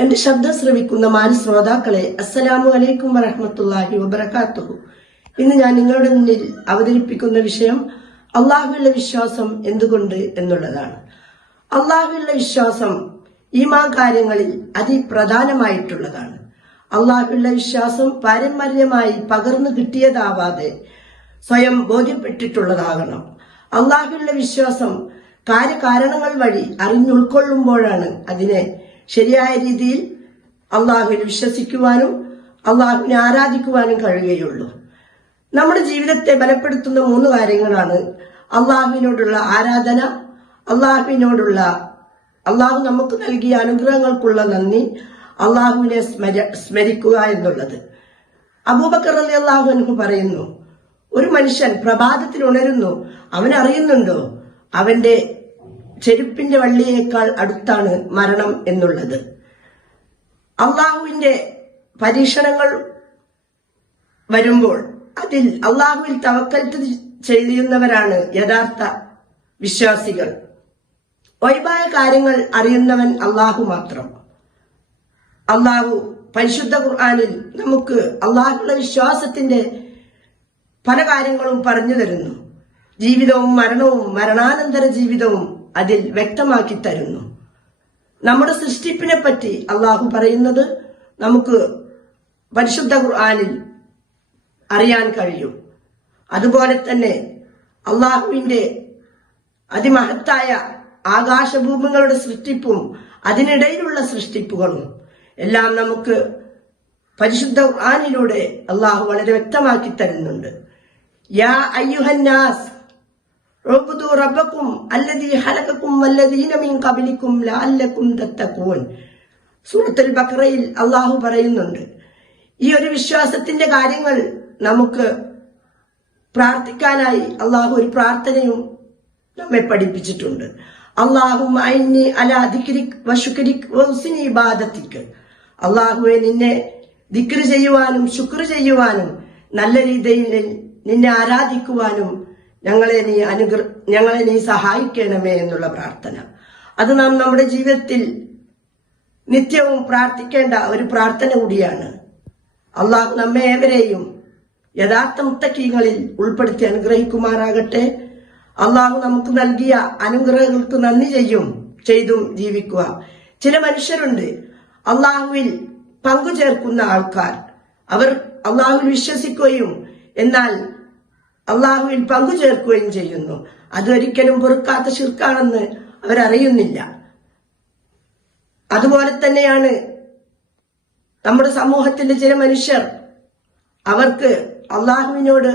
എന്റെ ശബ്ദം ശ്രവിക്കുന്ന മാന്യ ശ്രോതാക്കളെ അസ്സലാമു അലൈക്കും വറഹ്മത്തുള്ളാഹി വബറകാതുഹു ഇന്ന് ഞാൻ നിങ്ങളുടെ മുന്നിൽ അവതരിപ്പിക്കുന്ന വിഷയം അള്ളാഹുവിലുള്ള വിശ്വാസം എന്തുകൊണ്ട് എന്നുള്ളതാണ്. അള്ളാഹുവിലുള്ള വിശ്വാസം ഈമാ കാര്യങ്ങളിൽ അതിപ്രധാനമായിട്ടുള്ളതാണ്. അള്ളാഹുവിലുള്ള വിശ്വാസം പാരമ്പര്യമായി പകർന്നു കിട്ടിയതാവാതെ സ്വയം ബോധ്യപ്പെട്ടിട്ടുള്ളതാകണം. അള്ളാഹുവിലുള്ള വിശ്വാസം കാര്യകാരണങ്ങൾ വഴി അറിഞ്ഞുൾക്കൊള്ളുമ്പോഴാണ് അതിനെ ശരിയായ രീതിയിൽ അള്ളാഹുവിനെ വിശ്വസിക്കുവാനും അള്ളാഹുവിനെ ആരാധിക്കുവാനും കഴിയുകയുള്ളൂ. നമ്മുടെ ജീവിതത്തെ ബലപ്പെടുത്തുന്ന മൂന്ന് കാര്യങ്ങളാണ് അള്ളാഹുവിനോടുള്ള ആരാധന അള്ളാഹുവിനോടുള്ള അള്ളാഹു നമുക്ക് നൽകിയ അനുഗ്രഹങ്ങൾക്കുള്ള നന്ദി അള്ളാഹുവിനെ സ്മര സ്മരിക്കുക എന്നുള്ളത്. അബൂബക്കർ അലി അള്ളാഹു പറയുന്നു ഒരു മനുഷ്യൻ പ്രഭാതത്തിൽ ഉണരുന്നു അവൻ അറിയുന്നുണ്ടോ അവന്റെ ചെരുപ്പിന്റെ വള്ളിയേക്കാൾ അടുത്താണ് മരണം എന്നുള്ളത്. അള്ളാഹുവിന്റെ പരീക്ഷണങ്ങൾ വരുമ്പോൾ അതിൽ അള്ളാഹുവിൽ തവക്കൽത്ത് ചെയ്യുന്നവരാണ് യഥാർത്ഥ വിശ്വാസികൾ. ഒഴിവായ കാര്യങ്ങൾ അറിയുന്നവൻ അള്ളാഹു മാത്രം. അള്ളാഹു പരിശുദ്ധ ഖുർആാനിൽ നമുക്ക് അള്ളാഹുള്ള വിശ്വാസത്തിന്റെ പല കാര്യങ്ങളും പറഞ്ഞു തരുന്നു. ജീവിതവും മരണവും മരണാനന്തര ജീവിതവും അതിൽ വ്യക്തമാക്കി തരുന്നു. നമ്മുടെ സൃഷ്ടിപ്പിനെ പറ്റി അള്ളാഹു പറയുന്നത് നമുക്ക് പരിശുദ്ധ ഖുർആാനിൽ അറിയാൻ കഴിയും. അതുപോലെ തന്നെ അള്ളാഹുവിന്റെ അതിമഹത്തായ ആകാശഭൂമികളുടെ സൃഷ്ടിപ്പും അതിനിടയിലുള്ള സൃഷ്ടിപ്പുകളും എല്ലാം നമുക്ക് പരിശുദ്ധ ഖുർആനിലൂടെ അള്ളാഹു വളരെ വ്യക്തമാക്കി തരുന്നുണ്ട്. യാ അയ്യുഹന്നാസ് റബ്ബുദു റബ്ബക്കും അല്ലദീ ഹലകക്കും വല്ലദീന മിൻ ഖബലിക്കും ലഅല്ലക്കും തത്തഖൂൻ. സൂറത്തുൽ ബഖറയിൽ അള്ളാഹു പറയുന്നുണ്ട് ഈ ഒരു വിശ്വാസത്തിന്റെ കാര്യങ്ങൾ നമുക്ക് പ്രാർത്ഥിക്കാനായി അള്ളാഹു ഒരു പ്രാർത്ഥനയും നമ്മെ പഠിപ്പിച്ചിട്ടുണ്ട്. അള്ളാഹും അലാ ദിക്രിക് വശുക്രിക് വഹുസ്നി ഇബാദത്തിക്ക്. അള്ളാഹുവെ നിന്നെ ദിക്ർ ചെയ്യുവാനും ശുക്ർ ചെയ്യുവാനും നല്ല രീതിയിൽ നിന്നെ ആരാധിക്കുവാനും ഞങ്ങളെ നീ അനുഗ്ര ഞങ്ങളെ നീ സഹായിക്കണമേ എന്നുള്ള പ്രാർത്ഥന. അത് നാം നമ്മുടെ ജീവിതത്തിൽ നിത്യവും പ്രാർത്ഥിക്കേണ്ട ഒരു പ്രാർത്ഥന കൂടിയാണ്. അള്ളാഹു നമ്മെ ഏവരെയും യഥാർത്ഥ മുത്തക്കീങ്ങളിൽ ഉൾപ്പെടുത്തി അനുഗ്രഹിക്കുമാറാകട്ടെ. അള്ളാഹു നമുക്ക് നൽകിയ അനുഗ്രഹങ്ങൾക്ക് നന്ദി ചെയ്യും ചെയ്തും ജീവിക്കുക. ചില മനുഷ്യരുണ്ട് അള്ളാഹുവിൽ പങ്കുചേർക്കുന്ന ആൾക്കാർ. അവർ അള്ളാഹുവിൽ വിശ്വസിക്കുകയും എന്നാൽ അള്ളാഹുവിൽ പങ്കുചേർക്കുകയും ചെയ്യുന്നു. അതൊരിക്കലും പൊറുക്കാത്ത ശിർക്കാണെന്ന് അവരറിയുന്നില്ല. അതുപോലെ തന്നെയാണ് നമ്മുടെ സമൂഹത്തിലെ ചില മനുഷ്യർ. അവർക്ക് അള്ളാഹുവിനോട്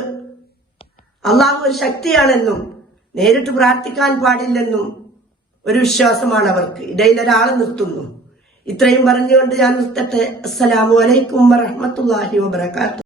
അള്ളാഹു ഒരു ശക്തിയാണെന്നും നേരിട്ട് പ്രാർത്ഥിക്കാൻ പാടില്ലെന്നും ഒരു വിശ്വാസമാണ് അവർക്ക്. ഇടയിൽ ഒരാൾ നിർത്തുന്നു. ഇത്രയും പറഞ്ഞുകൊണ്ട് ഞാൻ നിർത്തട്ടെ. അസ്സലാമു അലൈക്കും വറഹമത്തല്ലാഹി വബർക്കാത്തു